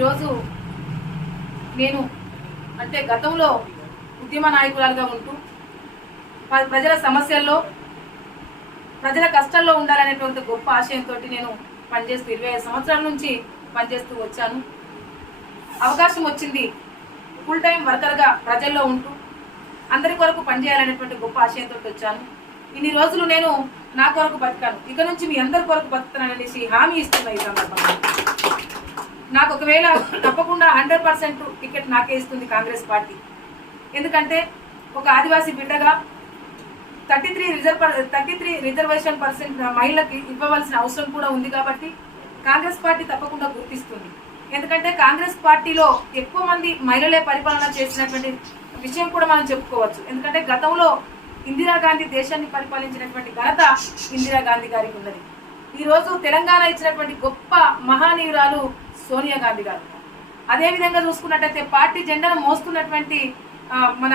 ఈరోజు నేను అంటే గతంలో ఉద్యమ నాయకురాలుగా ఉంటూ ప్రజల సమస్యల్లో ప్రజల కష్టాల్లో ఉండాలనేటువంటి గొప్ప ఆశయంతో నేను పనిచేస్తూ ఇరవై ఐదు సంవత్సరాల నుంచి పనిచేస్తూ వచ్చాను. అవకాశం వచ్చింది ఫుల్ టైం వర్కర్గా ప్రజల్లో ఉంటూ అందరి కొరకు పనిచేయాలనేటువంటి గొప్ప ఆశయంతో వచ్చాను. ఇన్ని రోజులు నేను నా కొరకు బతికాను. ఇక నుంచి మీ అందరి కొరకు బతుకుతాననేసి హామీ ఇస్తున్నా ఈ సందర్భంగా నాకు ఒకవేళ తప్పకుండా హండ్రెడ్ పర్సెంట్ టికెట్ నాకే ఇస్తుంది కాంగ్రెస్ పార్టీ. ఎందుకంటే ఒక ఆదివాసీ బిడ్డగా thirty three reserve thirty three reservation percent మహిళకి ఇవ్వవలసిన అవసరం కూడా ఉంది కాబట్టి కాంగ్రెస్ పార్టీ తప్పకుండా గుర్తిస్తుంది. ఎందుకంటే కాంగ్రెస్ పార్టీలో ఎక్కువ మంది మహిళలే పరిపాలన చేసినటువంటి విషయం కూడా మనం చెప్పుకోవచ్చు. ఎందుకంటే గతంలో ఇందిరాగాంధీ దేశాన్ని పరిపాలించినటువంటి ఘనత ఇందిరాగాంధీ గారికి ఉన్నది. ఈ రోజు తెలంగాణ ఇచ్చినటువంటి గొప్ప మహానీయురాలు సోనియా గాంధీ గారు. అదే విధంగా చూసుకున్నట్టయితే పార్టీ జెండాను మోస్తున్నటువంటి మన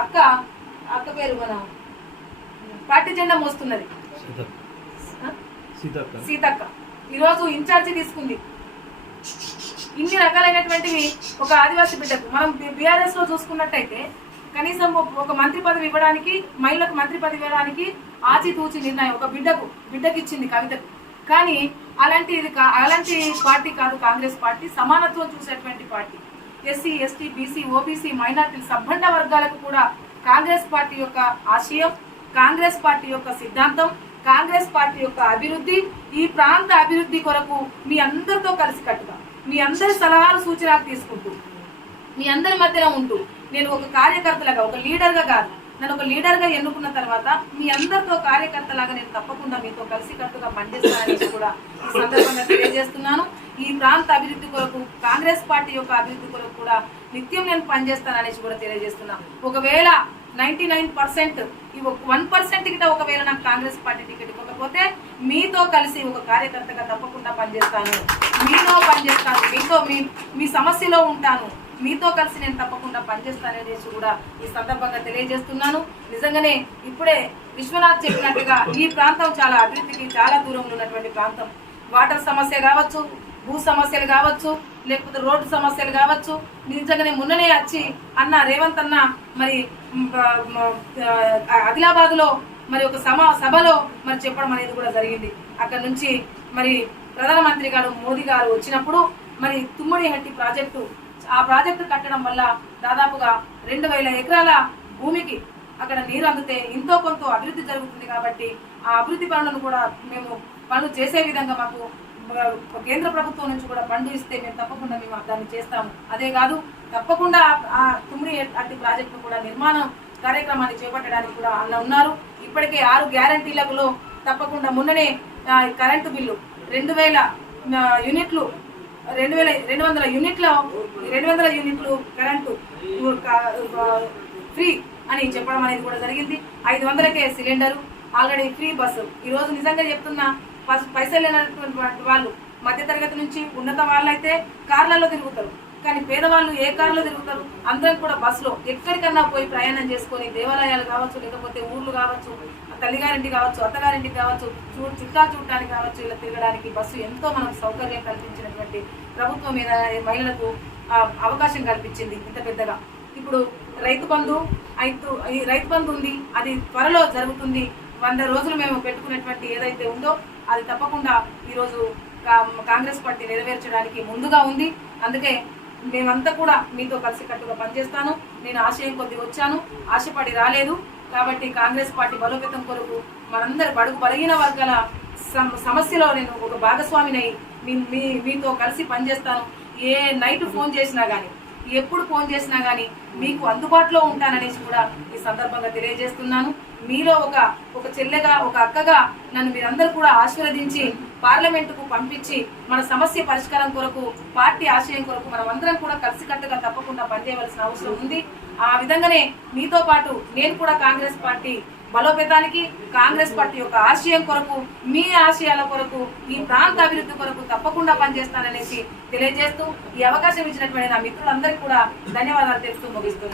అక్క అక్క పేరు మన పార్టీ జెండా మోస్తున్నది? సీతక్క. ఈరోజు ఇన్ఛార్జి తీసుకుంది. ఇన్ని రకాలైనటువంటివి ఒక ఆదివాసీ బిడ్డకు. మనం బీఆర్ఎస్లో చూసుకున్నట్టయితే కనీసం ఒక- ఒక మంత్రి పదవి ఇవ్వడానికి మహిళలకు మంత్రి పదవి ఇవ్వడానికి ఆచితూచి నిర్ణయం ఒక బిడ్డకు బిడ్డకి ఇచ్చింది కవితకు. కానీ అలాంటి ఇది కా- అలాంటి పార్టీ కాదు కాంగ్రెస్ పార్టీ. సమానత్వం చూసేటువంటి party. SC ST BC OBC minority సబ్బండ వర్గాలకు కూడా కాంగ్రెస్ పార్టీ యొక్క ఆశయం కాంగ్రెస్ పార్టీ యొక్క సిద్ధాంతం కాంగ్రెస్ పార్టీ యొక్క అభివృద్ధి ఈ ప్రాంత అభివృద్ధి కొరకు మీ అందరితో కలిసికట్టుగా మీ అందరి సలహాలు సూచనలు తీసుకుంటూ మీ అందరి మధ్యలో ఉంటూ నేను ఒక కార్యకర్తలుగా ఒక లీడర్గా కాదు నన్ను ఒక లీడర్గా ఎన్నుకున్న తర్వాత మీ అందరితో కార్యకర్తలాగా నేను తప్పకుండా మీతో కలిసికట్టుగా పనిచేస్తానని కూడా ఈ సందర్భంగా తెలియజేస్తున్నాను. ఈ ప్రాంత అభివృద్ధి కొరకు కాంగ్రెస్ పార్టీ యొక్క అభివృద్ధి కొరకు కూడా నిత్యం నేను పనిచేస్తాననేసి కూడా తెలియజేస్తున్నాను ఒకవేళ ninety nine percent one percent గిట ఒకవేళ నాకు కాంగ్రెస్ పార్టీ టికెట్ ఇవ్వకపోతే మీతో కలిసి ఒక కార్యకర్తగా తప్పకుండా పనిచేస్తాను. మీతో పనిచేస్తాను. మీతో మీ మీ సమస్యలో ఉంటాను. మీతో కలిసి నేను తప్పకుండా పనిచేస్తాననేసి కూడా ఈ సందర్భంగా తెలియజేస్తున్నాను. నిజంగానే ఇప్పుడే విశ్వనాథ్ చెప్పినట్టుగా ఈ ప్రాంతం చాలా అభివృద్ధికి చాలా దూరంలో ఉన్నటువంటి ప్రాంతం. వాటర్ సమస్య కావచ్చు భూ సమస్యలు కావచ్చు లేకపోతే రోడ్డు సమస్యలు కావచ్చు నిజంగానే మొన్ననే వచ్చి అన్న రేవంత్ అన్న మరి ఆదిలాబాద్లో మరి ఒక సమా సభలో మరి చెప్పడం అనేది కూడా జరిగింది. అక్కడ నుంచి మరి ప్రధానమంత్రి గారు మోదీ గారు వచ్చినప్పుడు మరి తుమ్మడి హట్టి ప్రాజెక్టు ఆ ప్రాజెక్టు కట్టడం వల్ల దాదాపుగా రెండు వేల ఎకరాల భూమికి అక్కడ నీరు అందితే ఎంతో కొంత అభివృద్ధి జరుగుతుంది కాబట్టి ఆ అభివృద్ధి పనులను కూడా మేము పనులు చేసే విధంగా మాకు కేంద్ర ప్రభుత్వం నుంచి కూడా ఫండ్ ఇస్తే మేము తప్పకుండా మేము దాన్ని చేస్తాము. అదే కాదు తప్పకుండా ఆ- తుమ్మిడి అట్టి ప్రాజెక్టు కూడా నిర్మాణం కార్యక్రమాన్ని చేపట్టడానికి కూడా అలా ఉన్నారు. ఇప్పటికే ఆరు గ్యారంటీలలో తప్పకుండా మొన్ననే కరెంటు బిల్లు రెండు వేల యూనిట్లు రెండు వేల రెండు వందల యూనిట్ల రెండు వందల యూనిట్లు కరెంటు ఫ్రీ అని చెప్పడం అనేది కూడా జరిగింది. ఐదు వందలకే సిలిండర్ ఆల్రెడీ ఫ్రీ బస్సు. ఈ రోజు నిజంగా చెప్తున్నా పైసలు లేనటువంటి వాళ్ళు మధ్యతరగతి నుంచి ఉన్నత వాళ్ళైతే కార్లలో తిరుగుతారు. కానీ పేదవాళ్ళు ఏ కార్లో తిరుగుతారు? అందరం కూడా బస్సులో. ఎక్కడికన్నా పోయి ప్రయాణం చేసుకొని దేవాలయాలు కావచ్చు లేకపోతే ఊర్లు కావచ్చు తల్లిగారింటి కావచ్చు అత్తగారింటికి కావచ్చు చూ చుట్టాలు చూడటానికి కావచ్చు ఇలా తిరగడానికి బస్సు ఎంతో మనకు సౌకర్యం కల్పించినటువంటి ప్రభుత్వం మీద మహిళలకు అవకాశం కల్పించింది ఇంత పెద్దగా. ఇప్పుడు రైతు బంధు ఐదు రైతు బంధు ఉంది అది త్వరలో జరుగుతుంది. వంద రోజులు మేము పెట్టుకున్నటువంటి ఏదైతే ఉందో అది తప్పకుండా ఈరోజు కా- కాంగ్రెస్ పార్టీ నెరవేర్చడానికి ముందుగా ఉంది. అందుకే మేమంతా కూడా మీతో కలిసికట్టుగా పనిచేస్తాను. నేను ఆశయం కొద్ది వచ్చాను. ఆశపడి రాలేదు. కాబట్టి కాంగ్రెస్ పార్టీ బలోపేతం కొరకు మనందరి బడుగు బలహీన వర్గాల సమస్యలో నేను ఒక భాగస్వామినై మీ మీ- మీతో కలిసి పనిచేస్తాను. ఏ నైట్ ఫోన్ చేసినా కానీ ఎప్పుడు ఫోన్ చేసినా కానీ మీకు అందుబాటులో ఉంటాననేసి కూడా ఈ సందర్భంగా తెలియజేస్తున్నాను. మీలో ఒక ఒక చెల్లెగా ఒక అక్కగా నన్ను మీరందరూ కూడా ఆశీర్వదించి పార్లమెంటుకు పంపించి మన సమస్య పరిష్కారం కొరకు పార్టీ ఆశయం కొరకు మనం అందరం కూడా కలిసికట్టుగా తప్పకుండా పనిచేయవలసిన అవసరం ఉంది. ఆ విధంగానే మీతో పాటు నేను కూడా కాంగ్రెస్ పార్టీ బలోపేతానికి కాంగ్రెస్ పార్టీ యొక్క ఆశయం కొరకు మీ ఆశయాల కొరకు ఈ ప్రాంత అభివృద్ధి కొరకు తప్పకుండా పనిచేస్తాననేసి తెలియజేస్తూ ఈ అవకాశం ఇచ్చినటువంటి నా మిత్రులందరికీ కూడా ధన్యవాదాలు తెలుపుతూ ముగిస్తున్నాను.